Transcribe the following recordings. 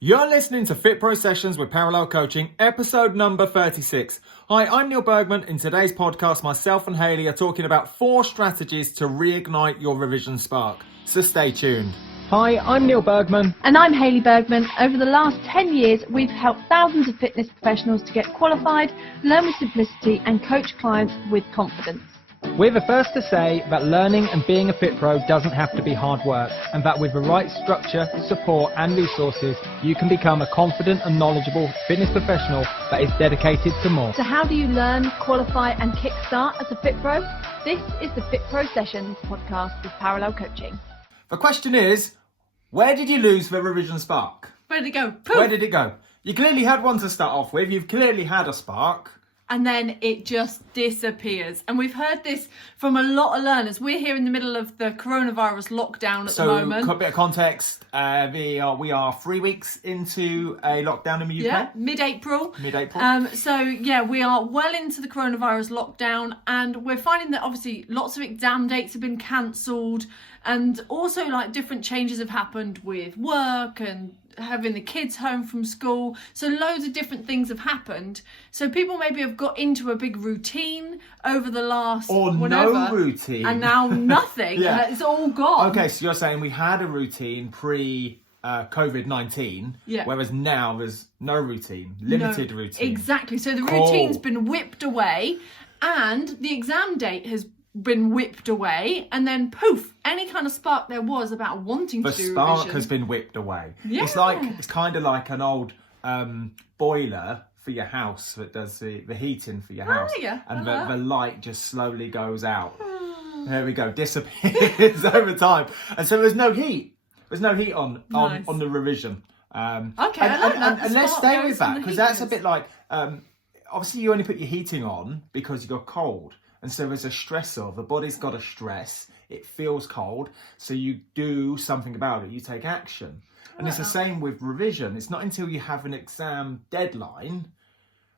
You're listening to FitPro Sessions with Parallel Coaching, episode number 36. Hi, I'm Neil Bergman. In today's podcast, myself and Hayley are talking about 4 strategies to reignite your revision spark. So stay tuned. Hi, I'm Neil Bergman. And I'm Hayley Bergman. Over the last 10 years, we've helped thousands of fitness professionals to get qualified, learn with simplicity, and coach clients with confidence. We're the first to say that learning and being a FitPro doesn't have to be hard work, and that with the right structure, support and resources, you can become a confident and knowledgeable fitness professional that is dedicated to more. So how do you learn, qualify and kickstart as a FitPro? This is the FitPro Sessions Podcast with Parallel Coaching. The question is, where did you lose the revision spark? Where did it go? Poof. Where did it go? You clearly had one to start off with. You've clearly had a spark. And then it just disappears. And we've heard this from a lot of learners. We're here in the middle of the coronavirus lockdown at the moment. So, a bit of context, we are 3 weeks into a lockdown in the UK. Yeah, mid-April. Mid-April. So, we are well into the coronavirus lockdown. And we're finding that, obviously, lots of exam dates have been cancelled. And also, different changes have happened with work and having the kids home from school. So loads of different things have happened. So people maybe have got into a big routine over the last no routine. And now nothing. Yeah. It's all gone. Okay, so you're saying we had a routine pre-COVID-19, whereas now there's no routine, limited routine. Exactly. So the routine's been whipped away and the exam date has been whipped away, and then poof, any kind of spark there was about wanting to do revision. The spark has been whipped away. Yeah. It's kind of like an old boiler for your house that does the heating for your house. Yeah. And the light just slowly goes out. There we go, disappears over time. And so there's no heat. There's no heat on the revision. Okay, I like that. And let's stay with that, because that's a bit like, obviously you only put your heating on because you're cold. And so there's a stressor. The body's got a stress. It feels cold. So you do something about it. You take action. And it's the same with revision. It's not until you have an exam deadline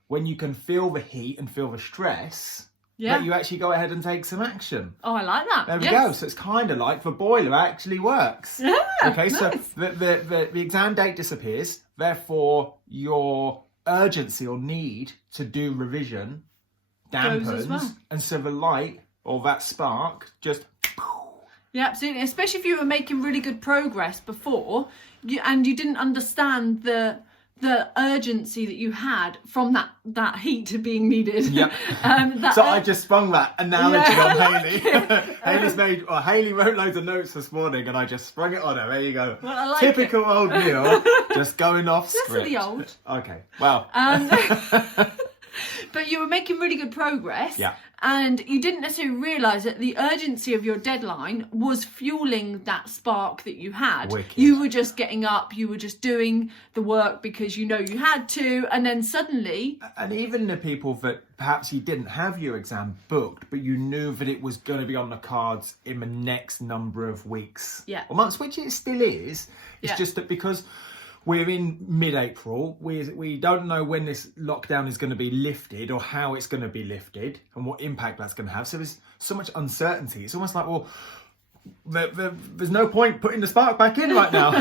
when you can feel the heat and feel the stress that you actually go ahead and take some action. Oh, I like that. There we go. So it's kind of like the boiler actually works. Yeah. Okay, nice. So the exam date disappears. Therefore, your urgency or need to do revision dampens, and so the light or that spark just. Yeah, absolutely. Especially if you were making really good progress before, and you didn't understand the urgency that you had from that heat being needed. Yep. I just sprung that analogy on Hayley. Hayley wrote loads of notes this morning, and I just sprung it on her. There you go. Well, I like Typical old Neil, just going off script. Just the old. Okay. Well. But you were making really good progress, yeah, and you didn't necessarily realise that the urgency of your deadline was fueling that spark that you had. Wicked. You were just getting up, you were just doing the work because you know you had to, and then suddenly... And even the people that perhaps you didn't have your exam booked, but you knew that it was going to be on the cards in the next number of weeks or months, which it still is. It's just that because we're in mid-April, we don't know when this lockdown is going to be lifted or how it's going to be lifted and what impact that's going to have. So there's so much uncertainty. It's almost like, well, there's no point putting the spark back in right now.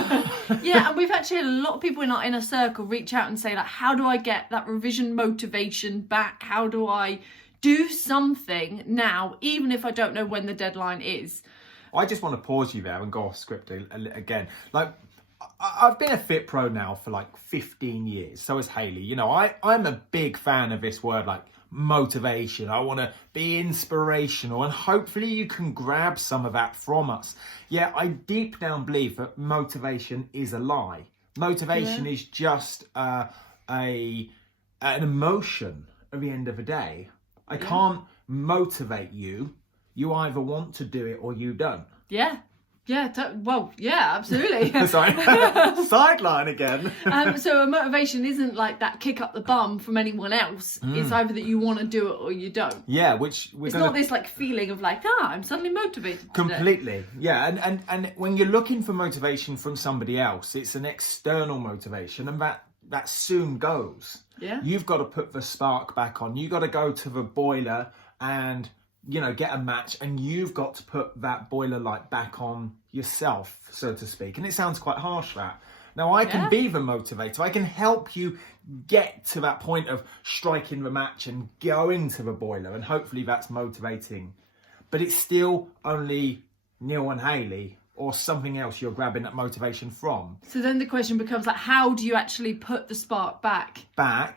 Yeah, and we've actually had a lot of people in our inner circle reach out and say, how do I get that revision motivation back? How do I do something now, even if I don't know when the deadline is? I just want to pause you there and go off script again. I've been a FitPro now for 15 years. So has Hayley. I'm a big fan of this word, motivation. I want to be inspirational, and hopefully you can grab some of that from us. Yeah, I deep down believe that motivation is a lie. Motivation is just an emotion at the end of the day. I can't motivate you. You either want to do it or you don't. Yeah. Yeah, absolutely. Sorry, sideline again. So a motivation isn't like that kick up the bum from anyone else. It's either that you want to do it or you don't. Yeah, which it's not this feeling of I'm suddenly motivated. Completely, yeah. And when you're looking for motivation from somebody else, it's an external motivation, and that soon goes. Yeah. You've got to put the spark back on. You've got to go to the boiler and get a match, and you've got to put that boiler light back on yourself, so to speak. And it sounds quite harsh, that, Now, I can be the motivator. I can help you get to that point of striking the match and going to the boiler, and hopefully that's motivating. But it's still only Neil and Hayley or something else you're grabbing that motivation from. So then the question becomes, like, how do you actually put the spark back?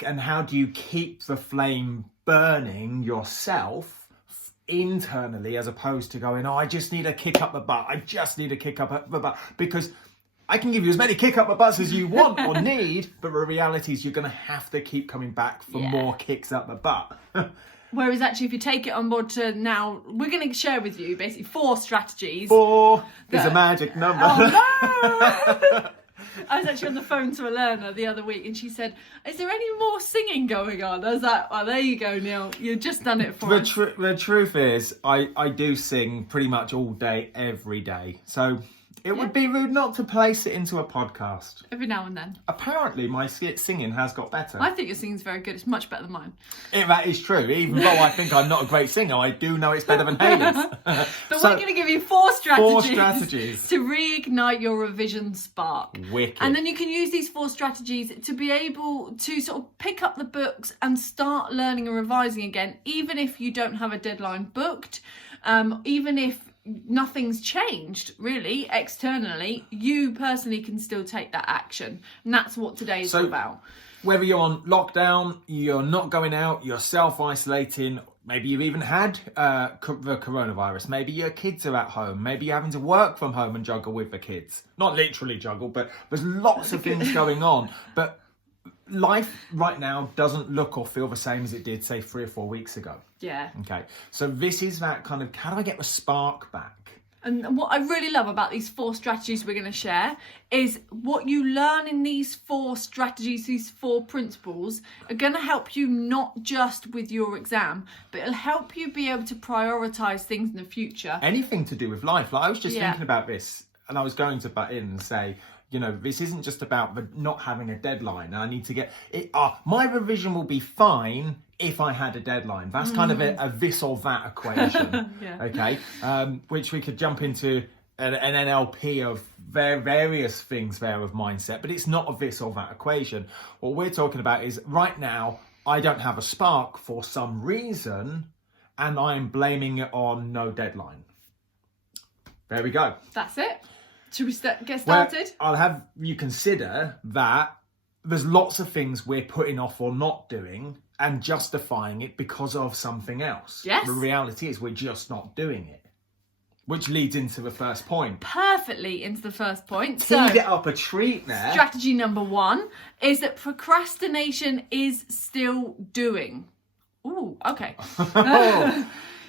And how do you keep the flame burning yourself internally, as opposed to going, I just need a kick up the butt. I just need a kick up the butt. Because I can give you as many kick up the butts as you want or need, but the reality is you're going to have to keep coming back for more kicks up the butt. Whereas actually, if you take it on board to now, we're going to share with you basically 4 strategies. 4 is a magic number. Oh, no! I was actually on the phone to a learner the other week and she said, is there any more singing going on? I was like, oh, there you go, Neil. You've just done it for us. The truth is, I do sing pretty much all day, every day. So it would be rude not to place it into a podcast. Every now and then. Apparently, my singing has got better. I think your singing's very good. It's much better than mine. That is true. Even though I think I'm not a great singer, I do know it's better than Hayley's. But so, we're going to give you 4 strategies to reignite your revision spark. Wicked. And then you can use these 4 strategies to be able to sort of pick up the books and start learning and revising again, even if you don't have a deadline booked, even if nothing's changed really externally, you personally can still take that action, and that's what today's all about. Whether you're on lockdown, you're not going out, you're self-isolating, maybe you've even had the coronavirus, maybe your kids are at home, maybe you're having to work from home and juggle with the kids, not literally juggle, but there's lots of things going on. But life right now doesn't look or feel the same as it did, say, 3 or 4 weeks ago. Yeah. Okay. So this is that kind of, how do I get the spark back? And what I really love about these 4 strategies we're going to share is what you learn in these 4 strategies, these 4 principles are going to help you not just with your exam, but it'll help you be able to prioritise things in the future. Anything to do with life. Like I was just thinking about this, and I was going to butt in and say, you know, this isn't just about not having a deadline. I need to get it. My revision will be fine if I had a deadline. That's kind of a this or that equation. Okay, which we could jump into an NLP of various things there of mindset, but it's not a this or that equation. What we're talking about is right now I don't have a spark for some reason, and I'm blaming it on no deadline. There we go. That's it. Should we get started? Well, I'll have you consider that there's lots of things we're putting off or not doing and justifying it because of something else. Yes. The reality is we're just not doing it. Which leads into the first point. Perfectly into the first point. Teed it up a treat there. Strategy number 1 is that procrastination is still doing. Ooh, okay.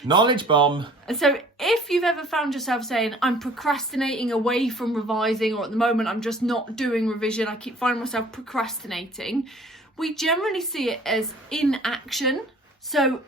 Knowledge bomb. So if you've ever found yourself saying, I'm procrastinating away from revising, or at the moment I'm just not doing revision, I keep finding myself procrastinating, we generally see it as inaction. So,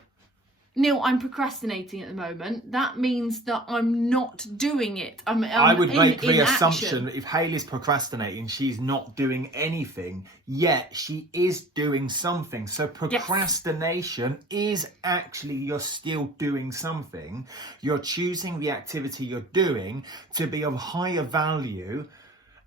Neil, I'm procrastinating at the moment. That means that I'm not doing it. I would make the assumption that if Hayley's procrastinating, she's not doing anything, yet she is doing something. So procrastination is actually you're still doing something. You're choosing the activity you're doing to be of higher value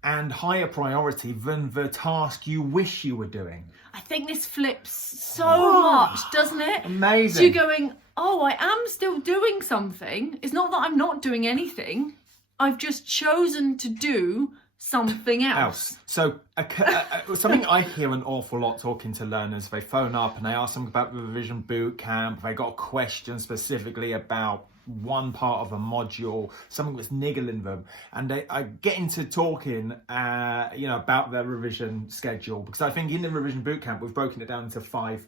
and higher priority than the task you wish you were doing. I think this flips so much, doesn't it? Amazing. So you're going, I am still doing something. It's not that I'm not doing anything. I've just chosen to do something else. So something I hear an awful lot talking to learners, they phone up and they ask them about the Revision Bootcamp. They got a question specifically about one part of a module, something that's niggling them, and I get into talking about their revision schedule, because I think in the Revision Bootcamp we've broken it down into 5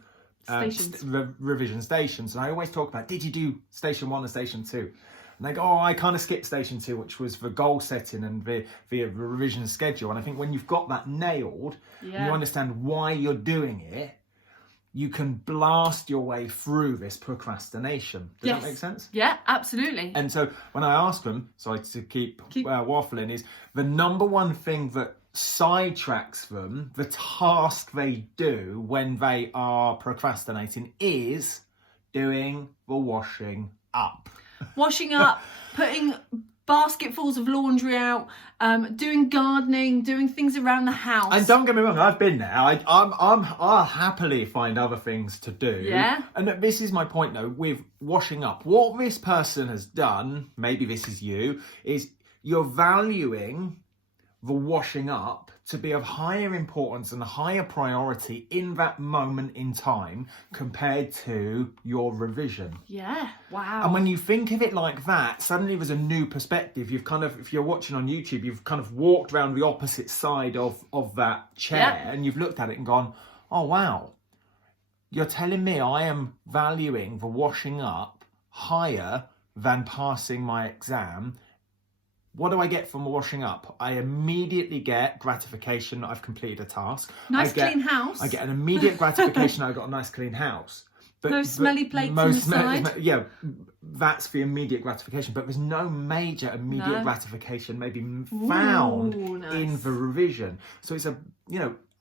revision stations, and I always talk about, did you do station 1 and station 2? And they go, I kind of skipped station 2, which was the goal setting and the revision schedule. And I think when you've got that nailed, and you understand why you're doing it, you can blast your way through this procrastination. Does that make sense? Yeah, absolutely. And so when I ask them, sorry to keep waffling, is the number one thing that sidetracks them, the task they do when they are procrastinating, is doing the washing up. Washing up, putting basketfuls of laundry out, doing gardening, doing things around the house. And don't get me wrong, I've been there. I'll happily find other things to do. Yeah. And this is my point though, with washing up. What this person has done, maybe this is you, is you're valuing the washing up to be of higher importance and higher priority in that moment in time compared to your revision. Yeah, wow. And when you think of it like that, suddenly there's a new perspective. You've kind of, if you're watching on YouTube, you've kind of walked around the opposite side of that chair and you've looked at it and gone, oh wow, you're telling me I am valuing the washing up higher than passing my exam. What do I get from washing up? I immediately get gratification that I've completed a task. Clean house. I get an immediate gratification I got a nice clean house. No smelly plates on the side. Yeah, that's the immediate gratification. But there's no major immediate gratification maybe found in the revision. So it's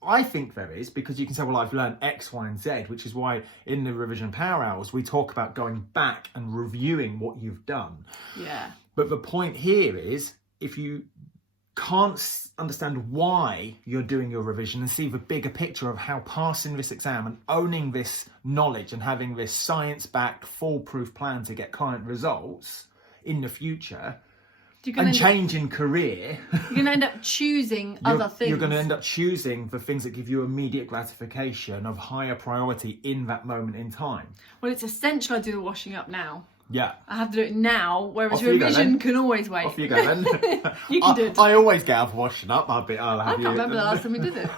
I think there is, because you can say, well, I've learned X, Y, and Z, which is why in the Revision Power Hours, we talk about going back and reviewing what you've done. Yeah. But the point here is, if you can't understand why you're doing your revision and see the bigger picture of how passing this exam and owning this knowledge and having this science-backed, foolproof plan to get client results in the future, and changing career, you're going to end up choosing other things. You're going to end up choosing the things that give you immediate gratification of higher priority in that moment in time. Well, it's essential I do the washing up now. Yeah. I have to do it now, whereas revision can always wait. Off you go then. You can do it. I always get up washing up. I can't remember the last time we did it.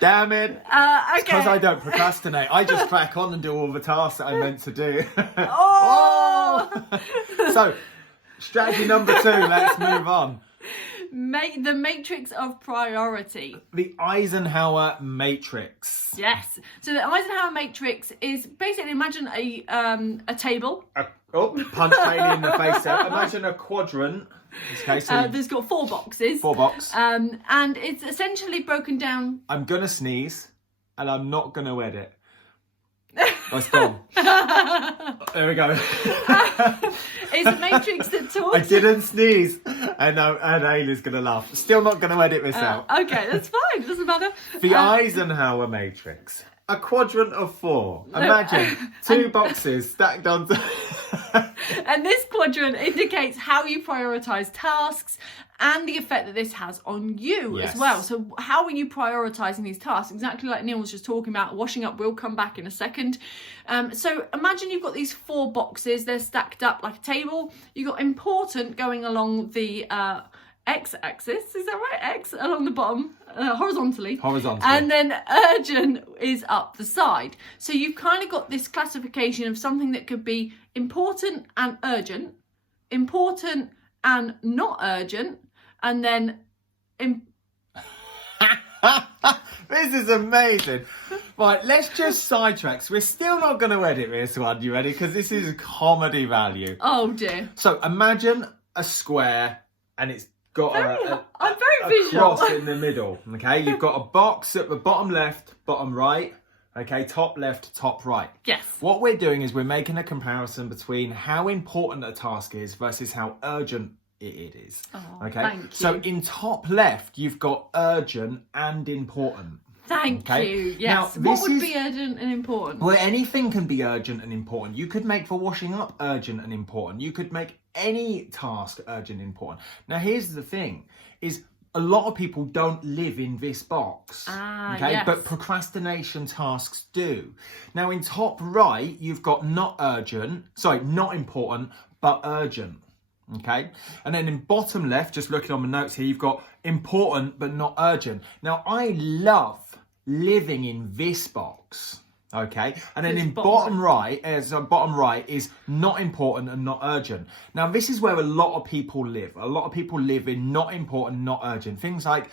Damn it. Okay. Because I don't procrastinate. I just crack on and do all the tasks that I meant to do. Oh! So, strategy number 2, let's move on. The matrix of priority. The Eisenhower matrix. Yes. So the Eisenhower matrix is basically, imagine a table. Punch Haley in the face there. Imagine a quadrant. Okay, so there's got 4 boxes. 4 boxes. And it's essentially broken down. I'm going to sneeze and I'm not going to edit. That's gone. There we go. It's a matrix that talks. I didn't sneeze, and Ailey's gonna laugh. Still not gonna edit this out. Okay, that's fine. It doesn't matter. The Eisenhower matrix. A quadrant of 4. Imagine 2 boxes stacked on. And this quadrant indicates how you prioritise tasks and the effect that this has on you as well. So how are you prioritising these tasks? Exactly like Neil was just talking about, washing up will come back in a second. So imagine you've got these 4 boxes, they're stacked up like a table. You've got important going along the x-axis, is that right? X along the bottom, horizontally. And then urgent is up the side. So you've kind of got this classification of something that could be important and urgent, important and not urgent, and then... This is amazing. Right, let's just sidetrack. So we're still not going to edit this one, you ready? Because this is comedy value. Oh dear. So imagine a square and it's got I'm very visual. Cross in the middle. Okay, you've got a box at the bottom left, bottom right. Okay, top left, top right. Yes. What we're doing is we're making a comparison between how important a task is versus how urgent it is. Oh, okay. Thank you. So in top left, you've got urgent and important. Thank you. Yes. Now, what would be urgent and important? Well, anything can be urgent and important. You could make the washing up urgent and important. You could make any task urgent and important. Now, here's the thing, is a lot of people don't live in this box. Okay, yes. But procrastination tasks do. Now, in top right, you've got not important, but urgent. Okay, and then in bottom left, just looking on the notes here, you've got important but not urgent. Now, I love living in this box. Okay, and then in bottom right is not important and not urgent. Now, this is where a lot of people live. A lot of people live in not important, not urgent. Things like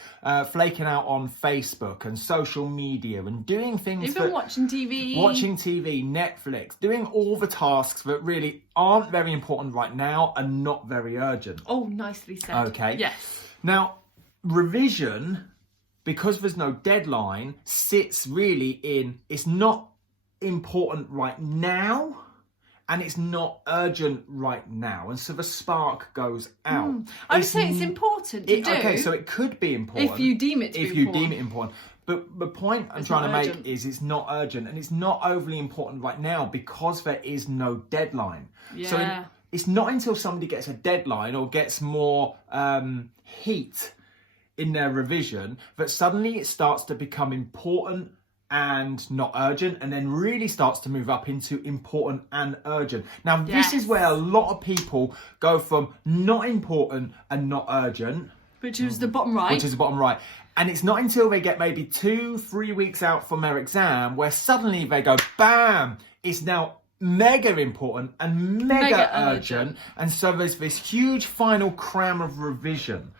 flaking out on Facebook and social media and doing things. Even watching TV, Netflix, doing all the tasks that really aren't very important right now and not very urgent. Oh, nicely said. Okay. Yes. Now, revision, because there's no deadline, sits really in, it's not important right now and it's not urgent right now, and so the spark goes out. I would say it's important to do. Okay, so it could be important if you deem it to be important. But the point I'm trying to make is it's not urgent, and it's not overly important right now because there is no deadline. Yeah. So it's not until somebody gets a deadline or gets more heat in their revision that suddenly it starts to become important and not urgent, and then really starts to move up into important and urgent. Now, this is where a lot of people go from not important and not urgent, which is the bottom right. And it's not until they get maybe 2-3 weeks out from their exam where suddenly they go, bam, it's now mega important and mega urgent. And so there's this huge final cram of revision.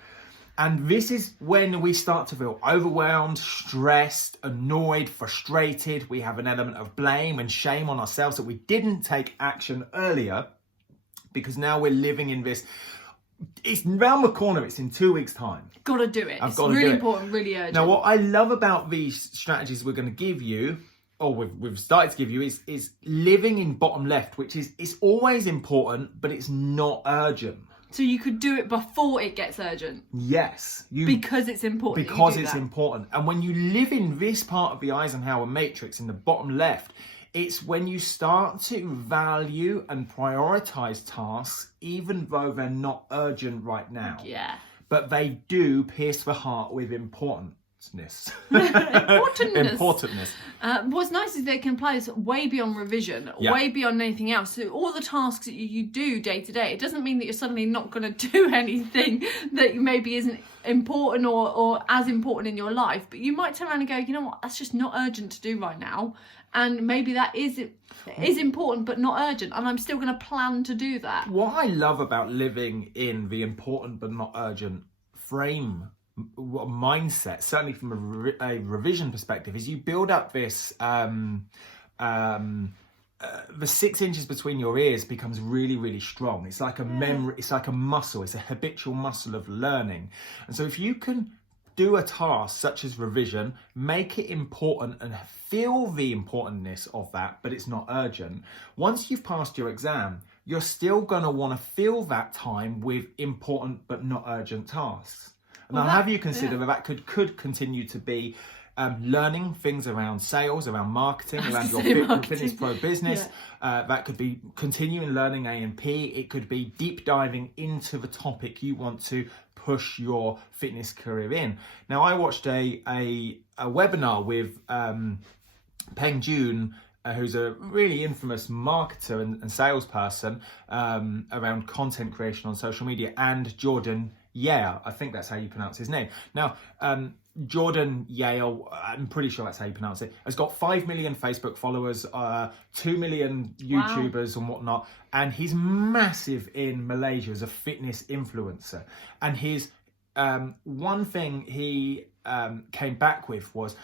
And this is when we start to feel overwhelmed, stressed, annoyed, frustrated. We have an element of blame and shame on ourselves that we didn't take action earlier, because now we're living in this. It's round the corner. It's in 2 weeks' time. Got to do it. It's really important, really urgent. Now, what I love about these strategies we're going to give you, or we've started to give you, is living in bottom left, which is it's always important, but it's not urgent. So you could do it before it gets urgent. Yes. Because it's important. Because it's important. And when you live in this part of the Eisenhower matrix in the bottom left, it's when you start to value and prioritize tasks, even though they're not urgent right now. Yeah. But they do pierce the heart with importantness. Importantness. What's nice is they can apply this way beyond revision, way beyond anything else. So all the tasks that you do day to day, it doesn't mean that you're suddenly not going to do anything that maybe isn't important or as important in your life. But you might turn around and go, you know what, that's just not urgent to do right now. And maybe that is important but not urgent, and I'm still going to plan to do that. What I love about living in the important but not urgent mindset, certainly from a revision perspective, is you build up this the 6 inches between your ears becomes really, really strong. It's like a memory, it's like a muscle, it's a habitual muscle of learning. And so if you can do a task such as revision, make it important and feel the importantness of that, but it's not urgent. Once you've passed your exam, you're still going to want to fill that time with important but not urgent tasks. Now, have you considered that could continue to be learning things around sales, around marketing, around your FitPro business? That could be continuing learning A&P. It could be deep diving into the topic you want to push your fitness career in. Now, I watched a webinar with Peng Jun, who's a really infamous marketer and salesperson around content creation on social media, and Jordan Yale, I think that's how you pronounce his name. Now, Jordan Yale, I'm pretty sure that's how you pronounce it, has got 5 million Facebook followers, 2 million YouTubers and whatnot, and he's massive in Malaysia as a fitness influencer. And his one thing he came back with was,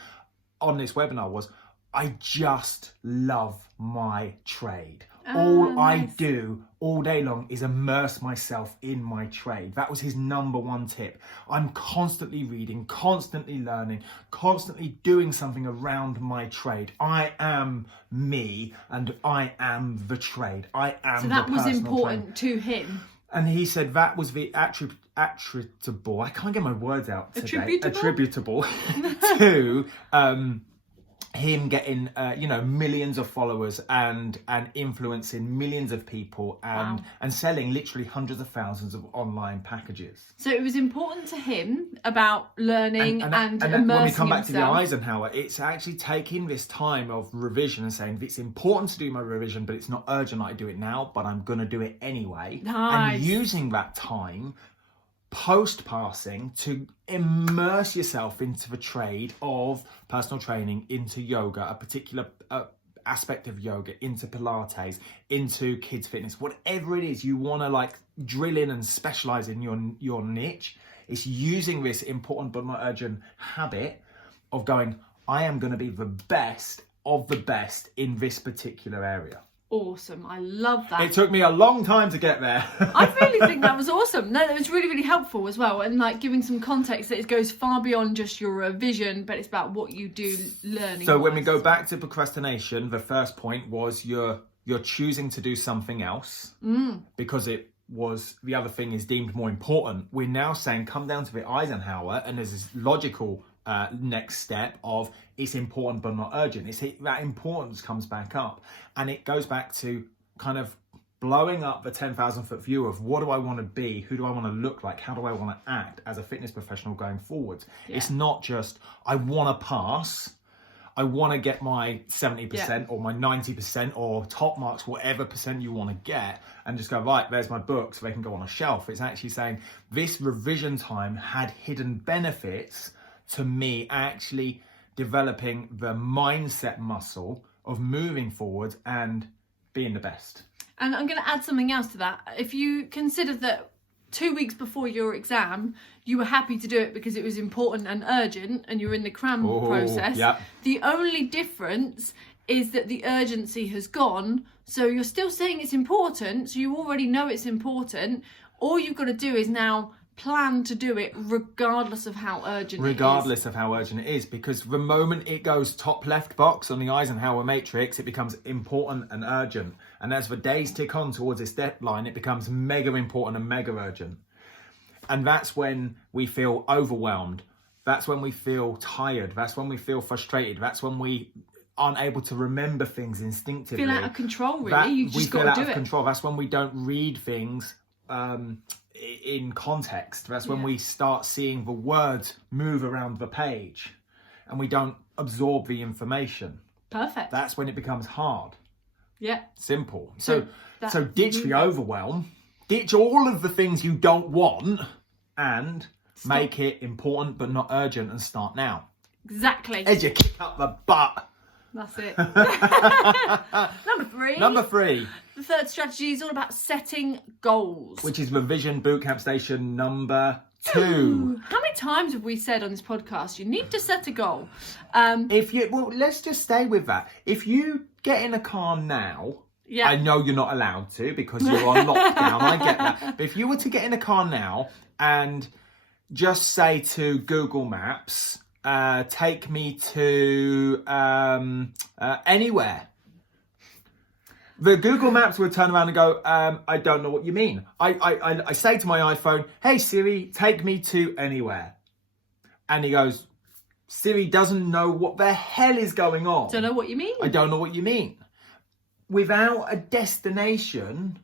on this webinar, was, I just love my trade. All I do all day long is immerse myself in my trade. That was his number one tip. I'm constantly reading, constantly learning, constantly doing something around my trade. I am me and I am the trade. I am the personal trainer. So that was important to him. And he said that was the attributable, I can't get my words out today. Attributable to him getting millions of followers and influencing millions of people and selling literally hundreds of thousands of online packages. So it was important to him about learning and immersing when we come back himself. To the Eisenhower, it's actually taking this time of revision and saying it's important to do my revision, but it's not urgent I do it now, but I'm going to do it anyway. Nice. And using that time post-passing to immerse yourself into the trade of personal training, into yoga, a particular aspect of yoga, into Pilates, into kids fitness, whatever it is you want to like drill in and specialize in your niche. It's using this important but not urgent habit of going, I am going to be the best of the best in this particular area. Awesome. I love that. It took me a long time to get there. I really think that was awesome. No, that was really, really helpful as well. And like giving some context that it goes far beyond just your revision, but it's about what you do learning. So when we go back to procrastination, the first point was you're you're choosing to do something else because the other thing is deemed more important. We're now saying come down to the Eisenhower, and there's this logical next step of it's important but not urgent. That importance comes back up, and it goes back to kind of blowing up the 10,000 foot view of what do I want to be, who do I want to look like, how do I want to act as a fitness professional going forward. It's not just I want to pass, I want to get my 70% or my 90% or top marks, whatever percent you want to get, and just go, right, there's my book so they can go on a shelf. It's actually saying this revision time had hidden benefits to me actually developing the mindset muscle of moving forward and being the best. And I'm going to add something else to that. If you consider that 2 weeks before your exam, you were happy to do it because it was important and urgent and you were in the cram process. Yeah. The only difference is that the urgency has gone. So you're still saying it's important. So you already know it's important. All you've got to do is now plan to do it regardless of how urgent it is, because the moment it goes top left box on the Eisenhower matrix, it becomes important and urgent, and as the days tick on towards this deadline, it becomes mega important and mega urgent. And that's when we feel overwhelmed, that's when we feel tired, that's when we feel frustrated, that's when we aren't able to remember things instinctively, feel out of control, really. You just got to do it. We feel out of control. That's when we don't read things in context. That's when we start seeing the words move around the page and we don't absorb the information. Perfect. That's when it becomes hard. Yeah. Simple. So ditch the overwhelm, ditch all of the things you don't want, and make it important but not urgent, and start now. Exactly. As you kick up the butt. That's it. Number three. The third strategy is all about setting goals. Which is Revision Bootcamp Station number 2. How many times have we said on this podcast, you need to set a goal? Let's just stay with that. If you get in a car now, I know you're not allowed to because you're on lockdown, I get that. But if you were to get in a car now and just say to Google Maps, take me to anywhere, the Google Maps would turn around and go, I don't know what you mean. I say to my iPhone, hey Siri, take me to anywhere. And he goes, Siri doesn't know what the hell is going on. Don't know what you mean. I don't know what you mean. Without a destination,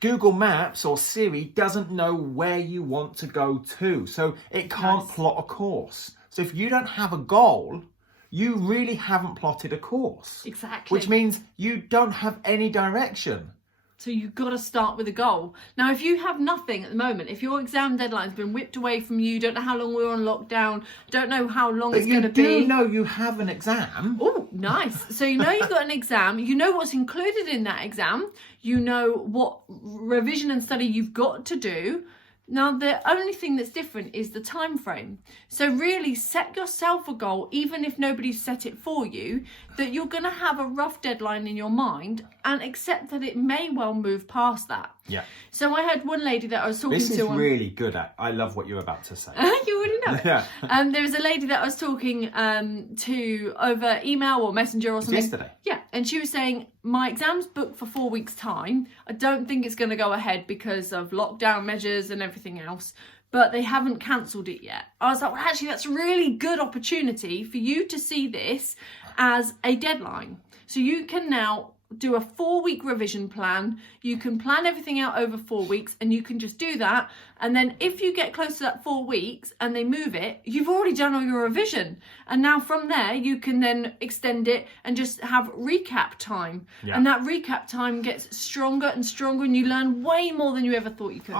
Google Maps or Siri doesn't know where you want to go to. So it can't plot a course. So if you don't have a goal, you really haven't plotted a course. Exactly. Which means you don't have any direction. So you've got to start with a goal. Now, if you have nothing at the moment, if your exam deadline's been whipped away from you, don't know how long we're on lockdown, don't know how long it's going to be. But you do know you have an exam. Oh, nice. So you know you've got an exam. You know what's included in that exam. You know what revision and study you've got to do. Now, the only thing that's different is the time frame. So really set yourself a goal, even if nobody's set it for you, that you're going to have a rough deadline in your mind, and accept that it may well move past that. Yeah. So I had one lady that I was talking to. This is really good at. I love what you're about to say. You already know it. Yeah. There was a lady that I was talking to over email or messenger or something. Yesterday. Yeah, and she was saying, my exam's booked for 4 weeks' time. I don't think it's going to go ahead because of lockdown measures and everything else, but they haven't cancelled it yet. I was like, well, actually, that's a really good opportunity for you to see this as a deadline. So you can now do a 4-week revision plan. You can plan everything out over 4 weeks, and you can just do that. And then if you get close to that 4 weeks and they move it, you've already done all your revision. And now from there, you can then extend it and just have recap time. Yeah. And that recap time gets stronger and stronger, and you learn way more than you ever thought you could.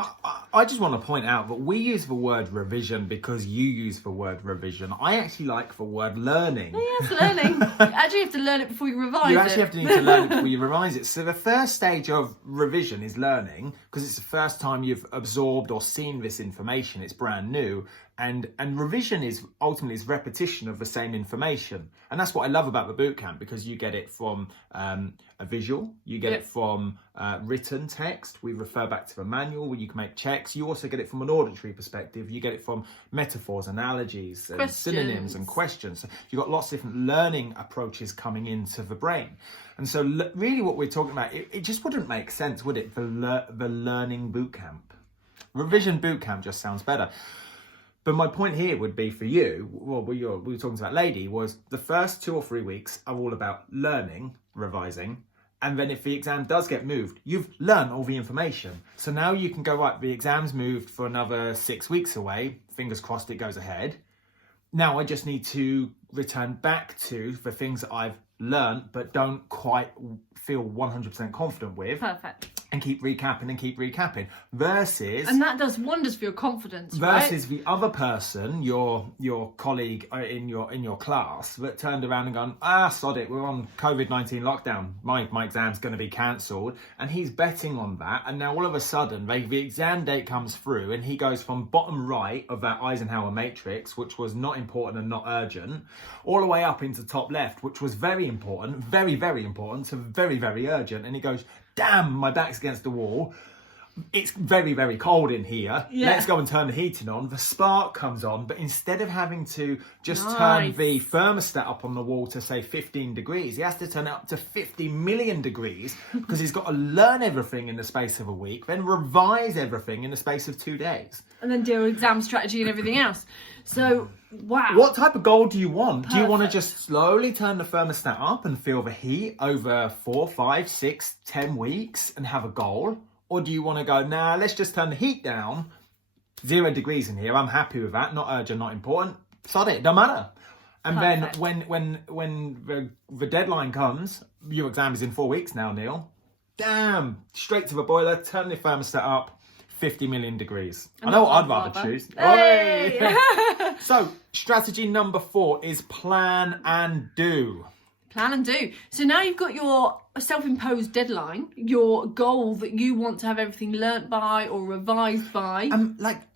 I just want to point out that we use the word revision because you use the word revision. I actually like the word learning. Yes, learning. You actually have to learn it before you revise it. You actually have to need to learn it before you revise it. So the first stage of revision is learning, because it's the first time you've absorbed or seen this information. It's brand new. And revision is ultimately is repetition of the same information. And that's what I love about the bootcamp, because you get it from a visual, you get it from written text. We refer back to the manual where you can make checks. You also get it from an auditory perspective. You get it from metaphors, analogies, and synonyms and questions. So you've got lots of different learning approaches coming into the brain. And so really what we're talking about, it just wouldn't make sense, would it? The learning bootcamp. Revision bootcamp just sounds better. But my point here would be for you, well, we were talking to that lady, was the first 2 or 3 weeks are all about learning, revising. And then if the exam does get moved, you've learned all the information. So now you can go, right, the exam's moved for another 6 weeks away. Fingers crossed it goes ahead. Now I just need to return back to the things that I've learned but don't quite feel 100% confident with. Perfect. And keep recapping versus... And that does wonders for your confidence, versus the other person, your colleague in your class, that turned around and gone, sod it, we're on COVID-19 lockdown. My exam's going to be cancelled. And he's betting on that. And now all of a sudden, the exam date comes through and he goes from bottom right of that Eisenhower matrix, which was not important and not urgent, all the way up into top left, which was very important, very, very important, so very, very urgent. And he goes, damn, my back's against the wall. It's very, very cold in here. Yeah. Let's go and turn the heating on. The spark comes on, but instead of having to just turn the thermostat up on the wall to say 15 degrees, he has to turn it up to 50 million degrees because he's got to learn everything in the space of a week, then revise everything in the space of 2 days. And then do exam strategy and everything else. So, wow. What type of goal do you want? Perfect. Do you want to just slowly turn the thermostat up and feel the heat over 4, 5, 6, 10 weeks and have a goal? Or do you want to go, nah, let's just turn the heat down, 0 degrees in here, I'm happy with that, not urgent, not important, sod it, don't matter. And Perfect. Then when the deadline comes, your exam is in 4 weeks now, Neil, damn, straight to the boiler, turn the thermostat up, 50 million degrees. I know what I'd rather choose. Hey! So, strategy number 4 is plan and do. Plan and do. So now you've got your self-imposed deadline, your goal that you want to have everything learnt by or revised by.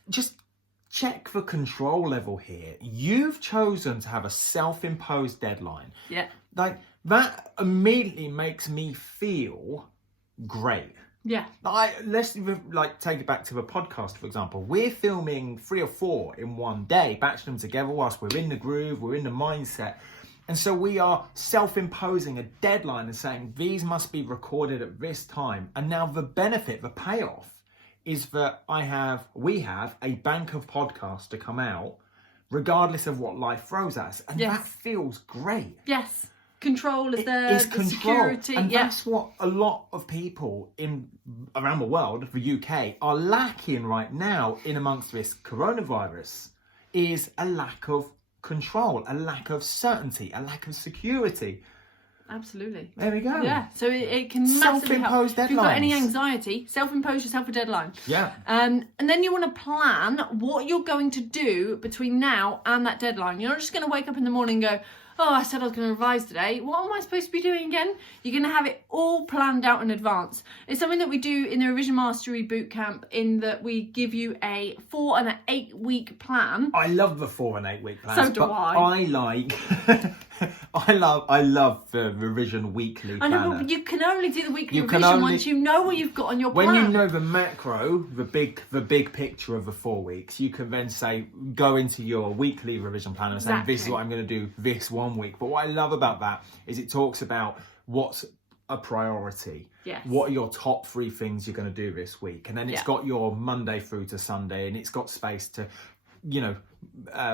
Just check the control level here. You've chosen to have a self-imposed deadline. Yeah. That immediately makes me feel great. Yeah. Let's take it back to the podcast, for example. We're filming 3 or 4 in one day, batching them together whilst we're in the groove, we're in the mindset. And so we are self-imposing a deadline and saying these must be recorded at this time. And now the benefit, the payoff, is that we have a bank of podcasts to come out regardless of what life throws at us. And that feels great. Yes. Control is there, security. And that's what a lot of people around the world, the UK, are lacking right now in amongst this coronavirus, is a lack of control, a lack of certainty, a lack of security. Absolutely. There we go. Yeah, so it can massively help. Self-imposed deadlines. If you've got any anxiety, self-impose yourself a deadline. Yeah. And then you want to plan what you're going to do between now and that deadline. You're not just going to wake up in the morning and go, oh, I said I was going to revise today. What am I supposed to be doing again? You're going to have it all planned out in advance. It's something that we do in the Revision Mastery Bootcamp, in that we give you a 4 and an 8 week plan. I love the 4 and 8 week plans. So do I. I love the revision weekly planner. I know, but you can only do the weekly revision once you know what you've got on your plan. When you know the macro, the big picture of the 4 weeks, you can then go into your weekly revision plan and say, this is what I'm going to do this 1 week. But what I love about that is it talks about what's a priority. Yes. What are your top 3 things you're going to do this week? And then it's got your Monday through to Sunday, and it's got space to,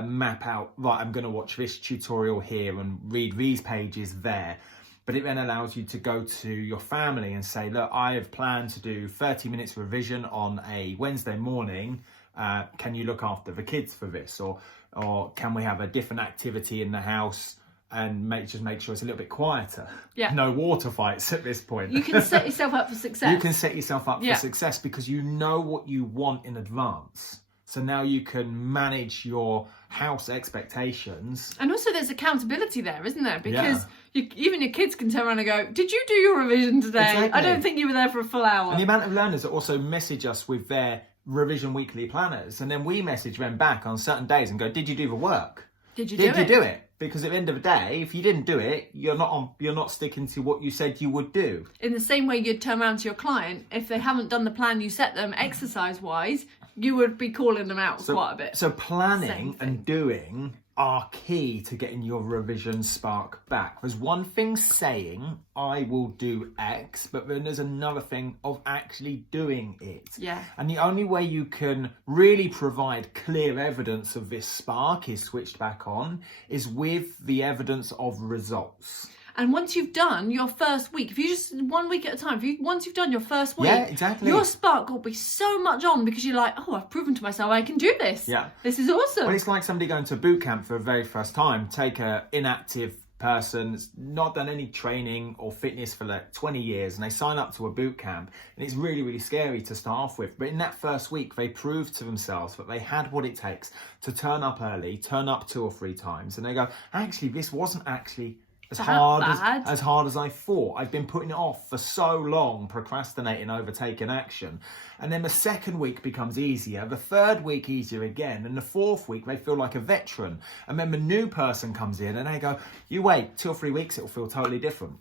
map out, right, I'm going to watch this tutorial here and read these pages there. But it then allows you to go to your family and say, look, I have planned to do 30 minutes revision on a Wednesday morning. Can you look after the kids for this? Or can we have a different activity in the house and make sure it's a little bit quieter? Yeah. No water fights at this point. You can set yourself up for success. You can set yourself up for success because you know what you want in advance. So now you can manage your house expectations. And also there's accountability there, isn't there? Because even your kids can turn around and go, did you do your revision today? Exactly. I don't think you were there for a full hour. And the amount of learners that also message us with their revision weekly planners, and then we message them back on certain days and go, did you do the work? Did you do it? Because at the end of the day, if you didn't do it, you're not sticking to what you said you would do. In the same way you'd turn around to your client, if they haven't done the plan you set them exercise-wise, you would be calling them out quite a bit. So planning and doing are key to getting your revision spark back. There's one thing saying, I will do X, but then there's another thing of actually doing it. Yeah. And the only way you can really provide clear evidence of this spark is switched back on is with the evidence of results. And once you've done your first week, if you just 1 week at a time, once you've done your first week, yeah, exactly, your spark will be so much on because you're like, oh, I've proven to myself I can do this. Yeah. This is awesome. Well, it's like somebody going to a boot camp for the very first time. Take a inactive person that's not done any training or fitness for like 20 years and they sign up to a boot camp, and it's really, really scary to start off with. But in that first week, they proved to themselves that they had what it takes to turn up early, turn up 2 or 3 times, and they go, actually, this wasn't actually as hard as I thought. I've been putting it off for so long, procrastinating over taking action. And then the second week becomes easier, the third week easier again, and the fourth week they feel like a veteran. And then the new person comes in and they go, you wait 2 or 3 weeks, it'll feel totally different.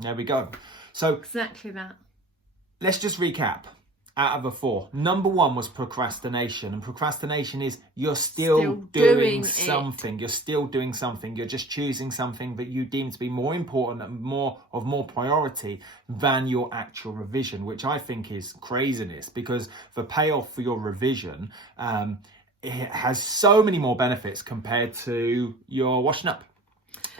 There we go. So exactly that. Let's just recap. Out of the 4, number 1 was procrastination, and procrastination is you're still doing something. You're still doing something. You're just choosing something that you deem to be more important and more priority than your actual revision, which I think is craziness, because the payoff for your revision it has so many more benefits compared to your washing up.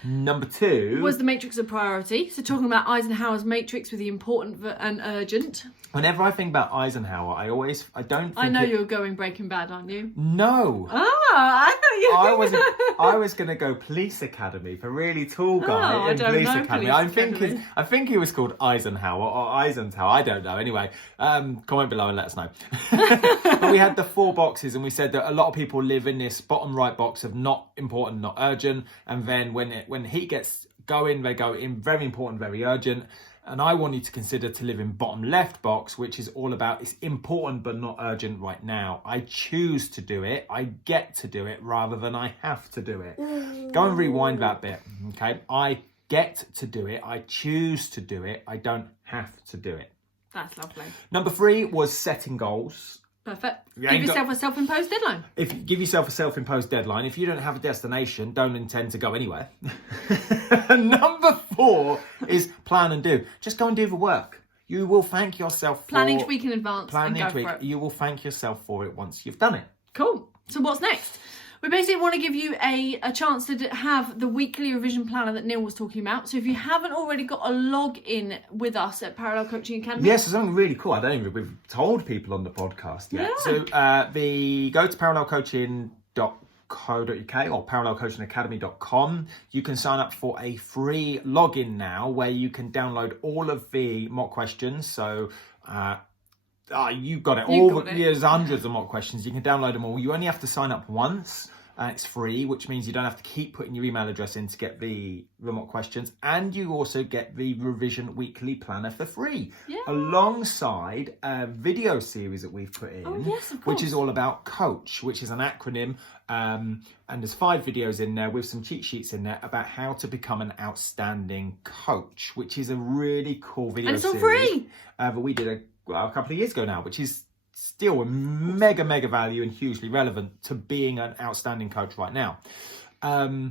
Number 2 was the matrix of priority. So talking about Eisenhower's matrix with the important and urgent. Whenever I think about Eisenhower, I know you're going Breaking Bad, aren't you? No. I thought you I was going to go Police Academy, the really tall guy in Police Academy. I think he was called Eisenhower or Eisenhower. I don't know. Anyway, comment below and let us know. But we had the 4 boxes, and we said that a lot of people live in this bottom right box of not important, not urgent, and then when heat gets going, they go in very important, very urgent. And I want you to consider to live in bottom left box, which is all about it's important but not urgent right now. I choose to do it. I get to do it rather than I have to do it. Go and rewind that bit, okay? I get to do it. I choose to do it. I don't have to do it. That's lovely. Number 3 was setting goals. Perfect. Give yourself a self-imposed deadline. Give yourself a self-imposed deadline. If you don't have a destination, don't intend to go anywhere. Number 4 is plan and do. Just go and do the work. You will thank yourself for... Plan each week in advance and go for it. You will thank yourself for it once you've done it. Cool. So what's next? We basically want to give you a chance to have the weekly revision planner that Neil was talking about. So if you haven't already got a log-in with us at Parallel Coaching Academy... Yes, it's something really cool. I don't even think we've told people on the podcast yet. Yeah. So go to parallelcoaching.co.uk or parallelcoachingacademy.com. You can sign up for a free login now where you can download all of the mock questions. So... you got it. There's hundreds of mock questions. You can download them all. You only have to sign up once. It's free, which means you don't have to keep putting your email address in to get the mock questions. And you also get the Revision Weekly Planner for free, alongside a video series that we've put in, which is all about COACH, which is an acronym. And there's 5 videos in there with some cheat sheets in there about how to become an outstanding coach, which is a really cool video series. And it's all free. That we did a couple of years ago now, which is still a mega value and hugely relevant to being an outstanding coach right now. So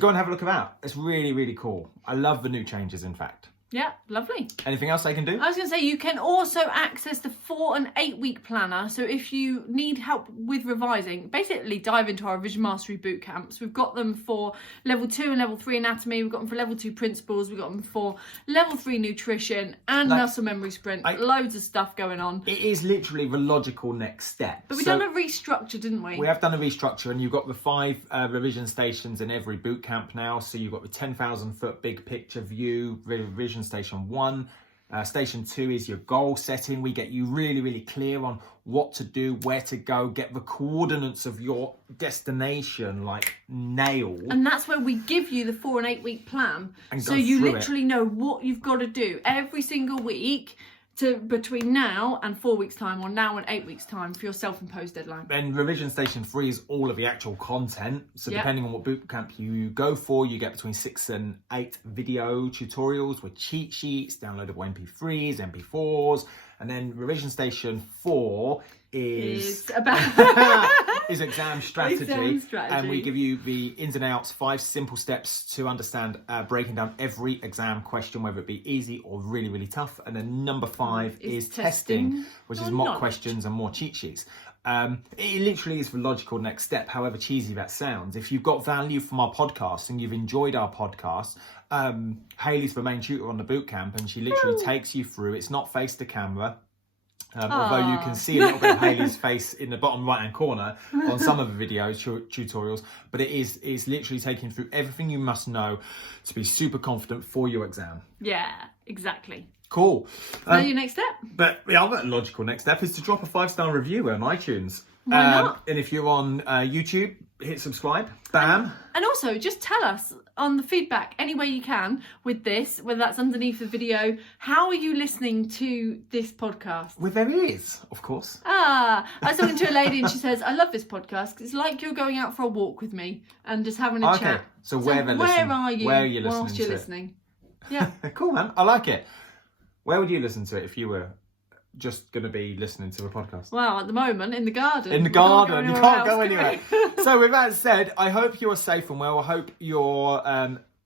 go and have a look at that. It's really cool. I love the new changes, in fact. Yeah, lovely. Anything else I can do? I was going to say, you can also access the 4 and 8 week planner. So if you need help with revising, basically dive into our Revision Mastery Bootcamps. We've got them for level 2 and level 3 anatomy. We've got them for level 2 principles. We've got them for level 3 nutrition and muscle memory sprint. Loads of stuff going on. It is literally the logical next step. But we've done a restructure, didn't we? We have done a restructure, and you've got the 5 revision stations in every bootcamp now. So you've got the 10,000 foot big picture view, revision station 1. Station 2 is your goal setting. We get you really clear on what to do, where to go, get the coordinates of your destination like nailed. And that's where we give you the 4 and 8 week plan. So you literally know what you've got to do every single week to between now and 4 weeks time, or now and 8 weeks time for your self-imposed deadline. Then Revision Station 3 is all of the actual content. So depending on what bootcamp you go for, you get between 6 and 8 video tutorials with cheat sheets, downloadable MP3s, MP4s. And then Revision Station 4 is about is exam strategy. And we give you the ins and outs, 5 simple steps to understand breaking down every exam question, whether it be easy or really, really tough. And then number 5 is testing, which is mock questions and more cheat sheets. It literally is the logical next step, however cheesy that sounds. If you've got value from our podcast and you've enjoyed our podcast, Hayley's the main tutor on the bootcamp, and she literally takes you through. It's not face to camera. Although you can see a little bit of Hayley's face in the bottom right hand corner on some of the videos, tutorials, but it is literally taking you through everything you must know to be super confident for your exam. Yeah, exactly. Cool. Now your next step. But the other logical next step is to drop a 5-star review on iTunes. Why not? And if you're on YouTube, hit subscribe. Bam. And also, just tell us on the feedback any way you can with this, whether that's underneath the video. How are you listening to this podcast? With their ears, of course. I was talking to a lady and she says, I love this podcast because it's like you're going out for a walk with me and just having a chat. So where are you? Where are you listening whilst you're listening? Yeah. Cool, man. I like it. Where would you listen to it if you were just going to be listening to a podcast? Well, at the moment, in the garden. In the garden. You can't go anywhere. So with that said, I hope you're safe and well. I hope your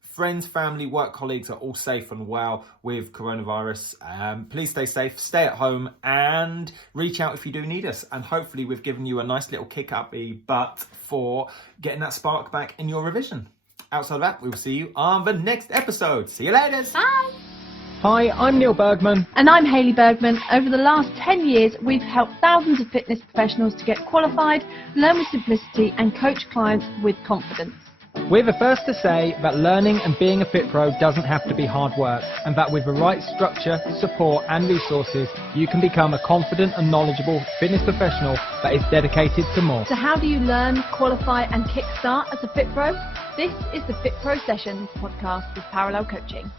friends, family, work colleagues are all safe and well with coronavirus. Please stay safe, stay at home, and reach out if you do need us. And hopefully we've given you a nice little kick up the butt for getting that spark back in your revision. Outside of that, we will see you on the next episode. See you later. Bye. Hi, I'm Neil Bergman. And I'm Hayley Bergman. Over the last 10 years, we've helped thousands of fitness professionals to get qualified, learn with simplicity, and coach clients with confidence. We're the first to say that learning and being a FitPro doesn't have to be hard work, and that with the right structure, support and resources, you can become a confident and knowledgeable fitness professional that is dedicated to more. So how do you learn, qualify and kickstart as a FitPro? This is the FitPro Sessions Podcast with Parallel Coaching.